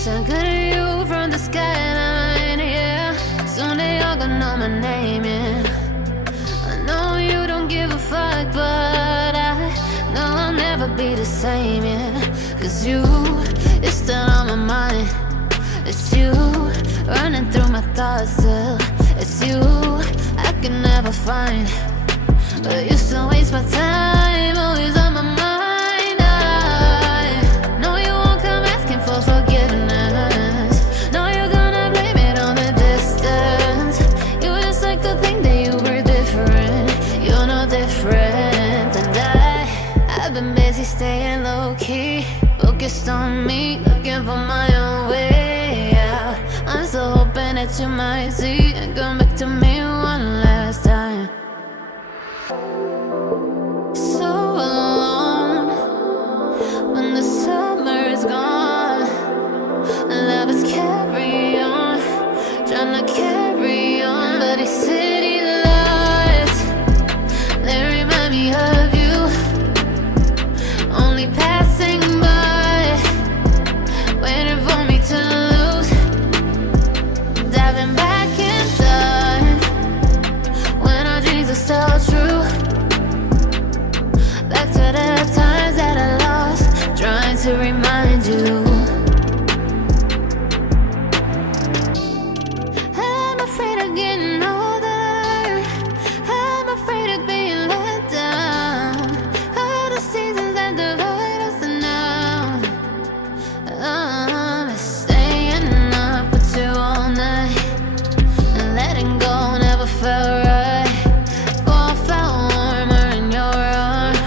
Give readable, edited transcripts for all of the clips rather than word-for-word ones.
so good at you from the skyline, yeah. Soon they all gonna know my name, yeah. I know you don't give a fuck, but I know I'll never be the same, yeah. Cause you're still on my mind. It's you, running through my thoughts still. It's you, I can never find. But you still waste my time, always on my mind. I know you won't come asking for forgiveness. Know you're gonna blame it on the distance. You just like to think that you were different. You're no different. And I've been busy staying low-key, focused on me, looking for my own way out. I'm still hoping that you might see and come back to me one last time. So alone when the summer is gone, lovers carry on, trying to carry on. But these city lights, they remind me of you, only passing by, waiting for me to lose. Diving back in time when our dreams are still true. Back to the times that I lost, trying to remind you. I'm afraid of getting older, I'm afraid of being let down. All the seasons that divide us now, I'm staying up with you all night, and letting go never felt right. Fall felt warmer in your arms.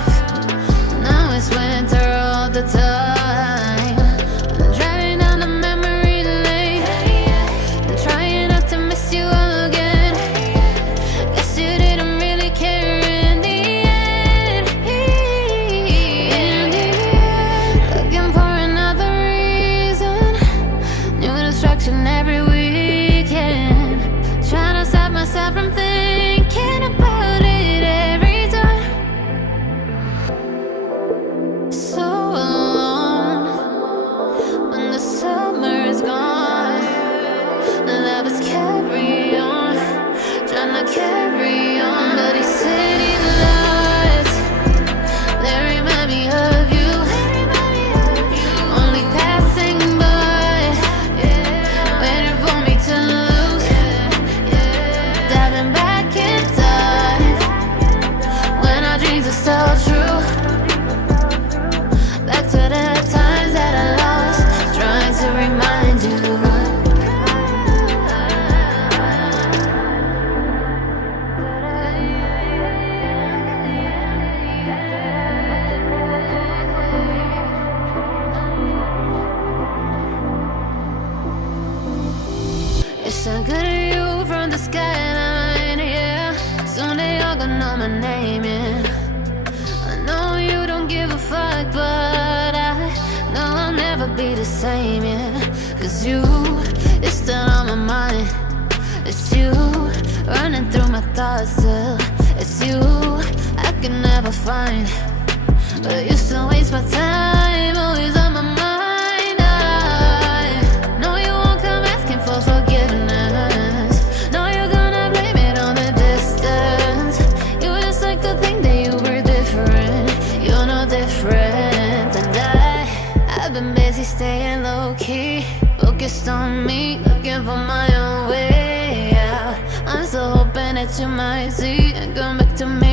Now it's winter all the time. I'm driving down the memory lane and trying not to miss you again. Guess you didn't really care in the end. In the end, looking for another reason, new distraction every weekend. Trying to stop myself from thinking about it every time. So alone when the summer is gone, lovers carry on, trying to carry on. But these city lights, they remind me of you, only passing by, waiting for me to lose. Diving back in time when our dreams are still true. Back to the times that I lost, trying to remind you. It's so good at you from the skyline, yeah. Soon they all gonna know my name, yeah. I know you don't give a fuck, but I know I'll never be the same, yeah. Cause you're still on my mind. It's you, running through my thoughts still. It's you, I can never find. But you still waste my time, always on my mind. I know you won't come asking for forgiveness. Know you're gonna blame it on the distance. You just like to think that you were different. You're no different. And I've been busy staying low-key, focused on me, looking for my own way out. I'm still hoping that you might see and come back to me